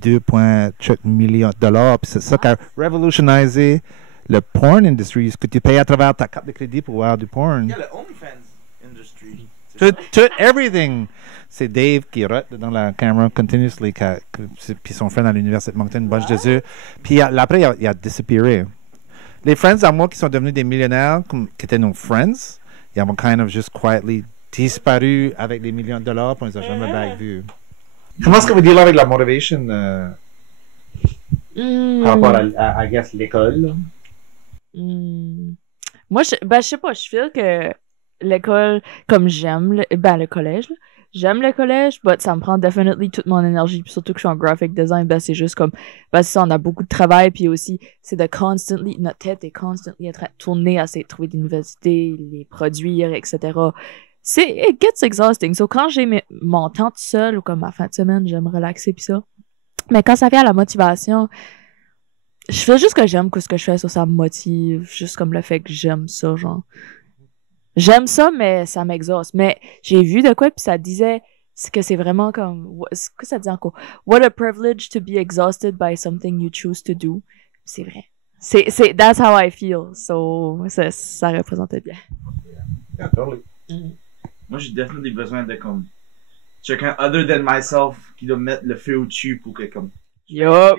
2,3 millions de dollars. Puis c'est ça qui a révolutionnisé le porn industry, ce que tu payes à travers ta carte de crédit pour voir du porn. Il y a le OnlyFans industry. Tout, everything. C'est Dave qui rote dans la caméra continuously, puis son friend à l'université de Moncton, bunch de eux. Puis après, il a disappearé. Les friends à moi qui sont devenus des millionnaires, qui étaient nos friends, ils ont kind of just quietly disparu avec des millions de dollars, puis on les a jamais back vus. Comment est-ce que vous dealez avec la motivation par rapport à I guess, l'école? Moi, je sais pas, je feel que l'école, comme j'aime, le collège, là, j'aime le collège, mais ça me prend definitely toute mon énergie, puis surtout que je suis en graphic design, c'est juste comme, c'est ça, on a beaucoup de travail, puis aussi, c'est de constantly, notre tête est constantly en train de tourner à essayer de trouver des nouvelles les produire, etc. It gets exhausting. So, quand j'ai mon temps tout seul, ou comme ma fin de semaine, j'aime relaxer pis ça. Mais quand ça vient à la motivation, je fais juste que j'aime ce que je fais, ça me motive. Juste comme le fait que j'aime ça, genre. J'aime ça, mais ça m'exhauste. Mais j'ai vu de quoi, puis ça disait que c'est vraiment comme... Qu'est-ce que ça dit encore? What a privilege to be exhausted by something you choose to do. C'est vrai. That's how I feel. So, ça représentait bien. Yeah, totally. Moi, j'ai définitivement besoin de comme quelqu'un other than myself qui doit mettre le feu au-dessus pour que comme. Yup.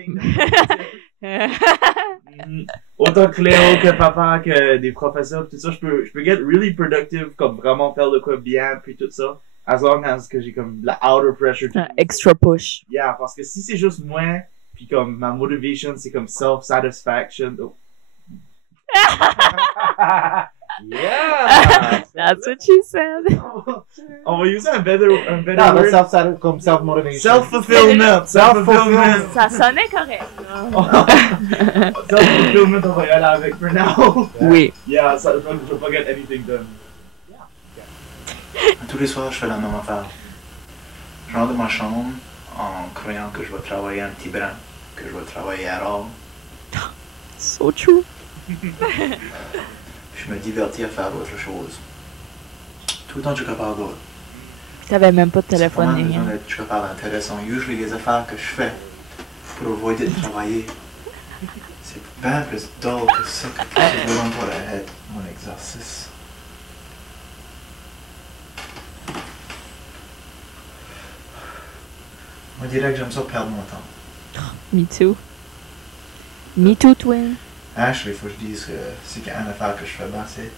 Autant Cléo que papa que des professeurs tout ça, je peux get really productive comme vraiment faire de quoi bien puis tout ça. As long as que j'ai comme la outer pressure. Extra push. Yeah, parce que si c'est juste moi puis comme ma motivation c'est comme self-satisfaction. Oh. Yeah! That's what she said. On va user un better Non, word. comme self-motivation. Self-fulfillment. Self-fulfillment. Ça sonnait correct. Self-fulfillment, on va y aller avec for now. Oui. Yeah, je vais pas get anything done. Tous les soirs, je fais la même affaire. Je rentre dans ma chambre en croyant que je vais travailler un petit brin, que je vais travailler à all. So true. Je me divertis à faire autre chose. Tout le temps, je suis capable d'autre. T'avais même pas de téléphone ni rien. Je suis capable d'intéressant. Usually, les affaires que je fais pour avoider de travailler, c'est bien plus dull que ça que possiblement pourrait être mon exercice. On dirait que j'aime ça perdre mon temps. Me too. Me too, twin. Ashley, il faut que je dise que c'est qu'il y a une affaire que je fais bien, c'est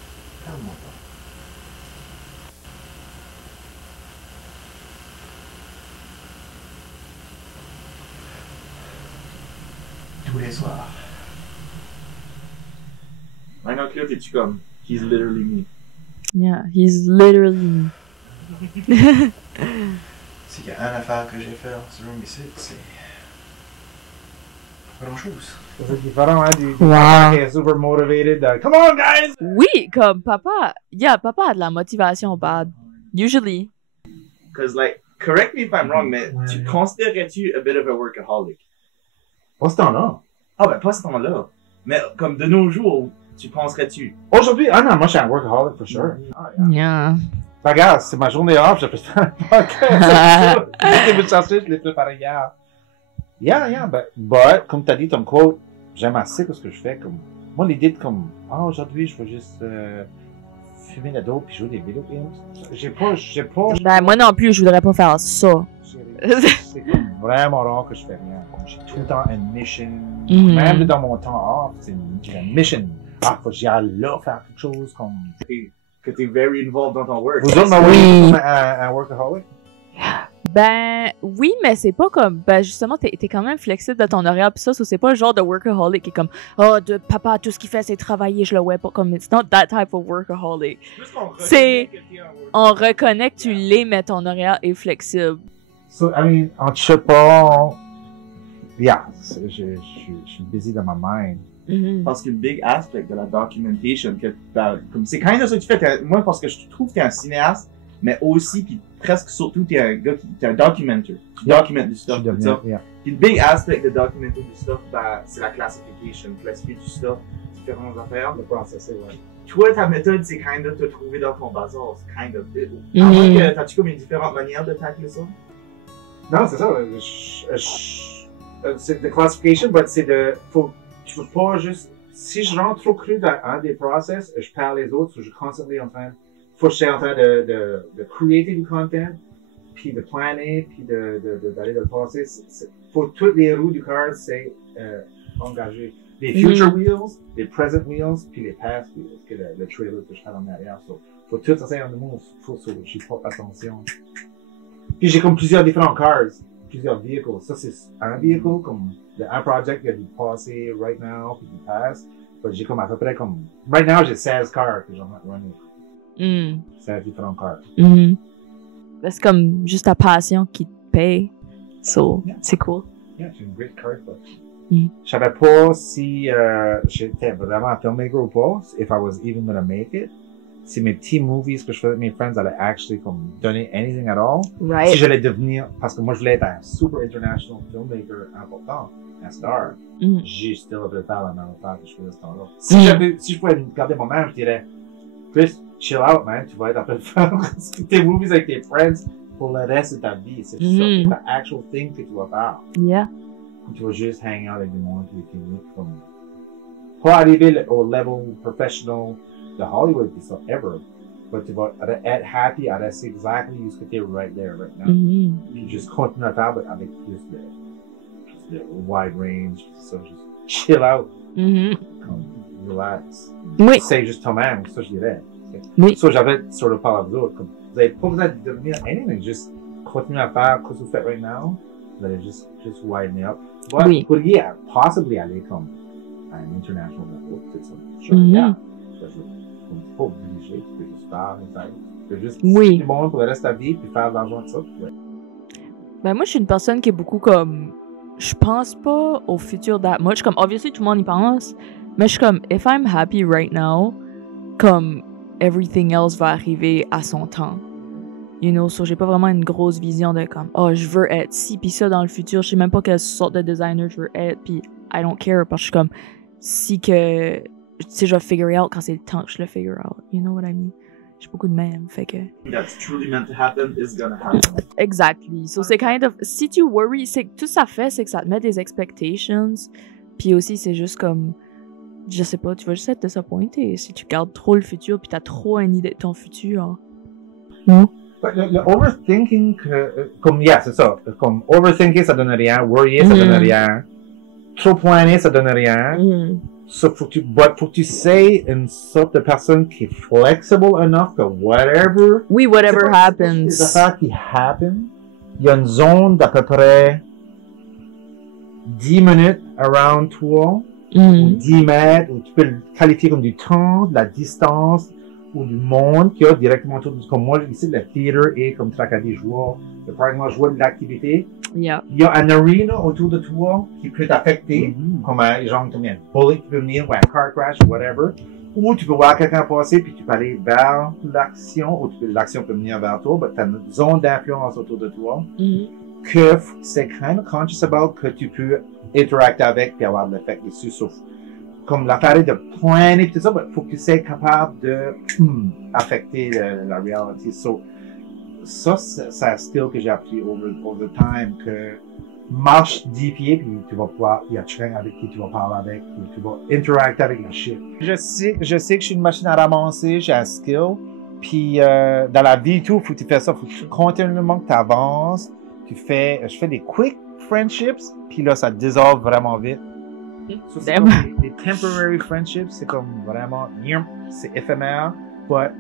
perdre mon temps. Tous les soirs. Maintenant, Claude, es-tu comme, he's literally me. Yeah, he's literally... S'il y a une affaire que j'ai fait dans ce room ici, c'est pas grand-chose. C'est différent, hein, du Wow. papa qui est super motivated. Come on, guys! Oui, comme papa... Yeah, papa a de la motivation bad. Usually. Because, like, correct me if I'm wrong, mais tu considérais-tu a bit of a workaholic? Pas ce temps-là. Ah, ben, pas ce temps-là. Mais, comme de nos jours, tu penserais-tu? Aujourd'hui, ah non, moi, je suis un workaholic, for sure. Ah, yeah. Yeah. Ben, regarde, c'est ma journée off, j'ai fait un podcast. Dès que vous cherchez, je l'ai préparé hier. Yeah, but, comme t'as dit, ton quote, j'aime assez ce que je fais. Comme, moi, l'idée de comme, aujourd'hui, je vais juste fumer la dope puis jouer des video games. J'ai pas. Ben, moi non plus, je voudrais pas faire ça. C'est comme vraiment rare que je fais rien. J'ai tout le temps une mission. Mhm. Même dans mon temps off, c'est une mission. Ah, faut que j'y aille là faire quelque chose comme. Que t'es very involved dans ton work. Vous autres, m'envoyez comme un workaholic? Ben, oui, mais c'est pas comme, ben, justement, t'es quand même flexible de ton horaire pis ça, c'est pas le genre de workaholic qui est comme, oh, de papa, tout ce qu'il fait, c'est travailler, je le vois pas comme, it's not that type of workaholic. C'est, on reconnaît que tu l'es, mais ton horaire est flexible. So, I mean, en pas, yeah, je suis busy dans ma mind. Parce que le big aspect de la documentation, comme c'est kind of ça que tu fais, moi, parce que je trouve que t'es un cinéaste, mais aussi, puis presque surtout, t'es un gars t'es un documenter. Tu documentes du stuff, tout ça. Puis le big aspect de documenter du stuff, ben, c'est la classification, classifier du stuff, différentes affaires. Le processer, ouais. Toi, ta méthode, c'est kind of te trouver dans ton bazar, c'est kind of it. À moins que, t'as-tu comme une différente manière de tacler ça? Non, c'est ça. C'est de classification, mais c'est de, tu peux pas juste, si je rentre trop cru dans un des process, je perds les autres, je suis constamment en train, faut que je sois en train de creater du content, puis de planer, puis d'aller dans le passé. Faut toutes les roues du car, c'est, engager. Les future wheels, les present wheels, puis les past wheels, que le trailer que je fais en arrière. So, faut tout ça, c'est un mot, faut que j'y porte attention. Puis j'ai comme plusieurs différents cars, plusieurs vehicles. Ça, c'est un véhicule, comme un project qui a du passé, right now, puis du past. J'ai comme à peu près comme, right now, j'ai 16 cars que j'en ai running. 16 différents cars. C'est comme juste ta passion qui te paye. So, c'est cool. Yeah, j'ai une great car, but je savais pas si j'étais vraiment un filmmaker ou pas, if I was even gonna make it. Si mes petits movies que je faisais avec mes friends allaient actually comme donner anything at all. Right. Si j'allais devenir, parce que moi je voulais être un super international filmmaker important, un star. J'ai still de faire la même affaire que je faisais ce temps-là. Si je pouvais garder moi-même, je dirais, Chris, chill out, man, tu vas être en train de faire tes movies avec tes friends pour le reste de ta vie. C'est ça, c'est la actual thing que tu vas faire. Yeah. Tu vas juste hang out avec des monde qui comme, pas arriver au level professional de Hollywood, pis ça, ever. But tu vas être happy à rester exactly où tu es right there, right now. Puis juste continuer à faire avec plus de wide range, ça, juste chill out. Comme, relax. Oui. C'est juste toi-même, ça je dirais. Oui. Ça, j'avais sur le parler aux autres. Comme, vous n'avez pas besoin de devenir anything, juste continuer à faire ce que vous faites right now. Vous allez just widen it up. But, vous pourriez possibly aller comme à un international level, c'est ça. Sure, yeah. Pas obligé, tu peux juste faire, tu peux juste oui. C'est bon pour le reste de ta vie, puis faire de l'argent de ça. Ouais. Ben moi, je suis une personne qui est beaucoup comme, je pense pas au futur that much, comme, obviously, tout le monde y pense, mais je suis comme, if I'm happy right now, comme, everything else va arriver à son temps. You know, so j'ai pas vraiment une grosse vision de comme, oh, je veux être ci pis ça dans le futur, je sais même pas quelle sorte de designer je veux être, pis I don't care, parce que je suis comme, si que, tu sais, je vais figure out quand c'est le temps que je le figure out. You know what I mean? J'ai beaucoup de même, fait que... That's truly meant to happen is gonna happen. Exactly. So c'est kind of... Si tu worry, c'est tout ça fait, c'est que ça te met des expectations. Puis aussi, c'est juste comme... Je sais pas, tu vas juste être disappointé si tu gardes trop le futur puis t'as trop une idée de ton futur. Le overthinking, comme, yeah, c'est ça. Comme, overthinking, ça donne rien. Worrier, ça donne rien. Trop planer, ça donne rien. So, faut que tu sais une sorte de personne qui est flexible enough que whatever. Oui, whatever happens. Les affaires qui happen, il y a une zone d'à peu près 10 minutes around toi, ou 10 mètres, où tu peux le qualifier comme du temps, de la distance, ou du monde qui a directement autour de comme moi, ici, le theater est comme Tracadie Joie, le parc moi, je vois de l'activité. Yeah. Il y a un arena autour de toi qui peut t'affecter, comme un genre comme un bullet qui peut venir, ou un car crash, ou whatever. Ou tu peux voir quelqu'un passer, puis tu peux aller vers l'action, ou l'action peut venir vers toi, mais tu as une zone d'influence autour de toi, que c'est kind of conscious about, que tu peux interacter avec, puis avoir l'effet dessus, sauf comme l'affaire de planer, tout ça, mais faut que tu sois capable de affecter la réalité. So, ça, c'est un skill que j'ai appris over time, que marche 10 pieds, puis tu vas pouvoir, il y a quelqu'un avec qui tu vas parler avec, puis tu vas interacter avec le shit. Je sais que je suis une machine à ramasser, j'ai un skill, puis dans la vie, tout, faut que tu fasses ça, faut que tu continuellement que tu avances, je fais des quick friendships, puis là, ça dissolve vraiment vite. So, c'est comme des temporary friendships, c'est comme vraiment, c'est éphémère, but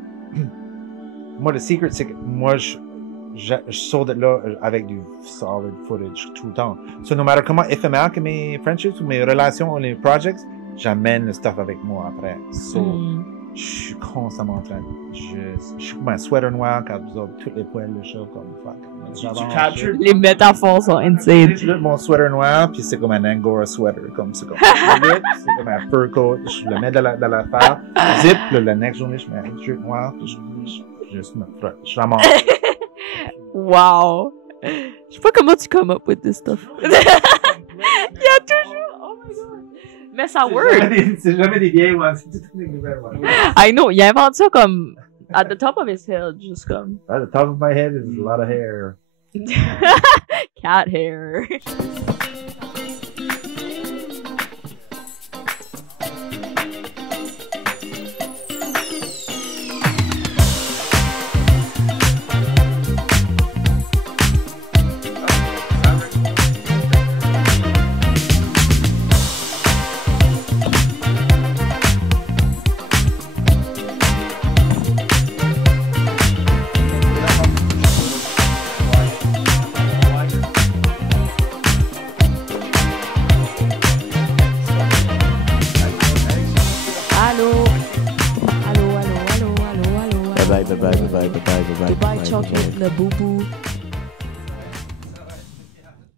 moi, le secret, c'est que moi, je sors de là avec du solid footage tout le temps. So, no matter comment éphémère que mes friendships ou mes relations ou les projects, j'amène le stuff avec moi après. So, je suis constamment en train je suis comme un sweater noir qui absorbe toutes les poils de chaud comme fuck. Tu captures Les métaphores sont insane. Je lutte mon sweater noir, puis c'est comme un Angora sweater, c'est comme c'est comme un fur coat, je le mets dans la face, zip, la next journée, je mets un shirt noir, puis je me frotte, je ramasse. Wow. Je sais pas comment tu come up with this stuff. Il y a toujours, oh my god. Mais ça work. C'est jamais des vieilles ones, c'est toutes des nouvelles ones. I know, il invente ça comme at the top of his head, just comme. At the top of my head is a lot of hair. Cat hair. Goodbye, chocolate, the boo boo.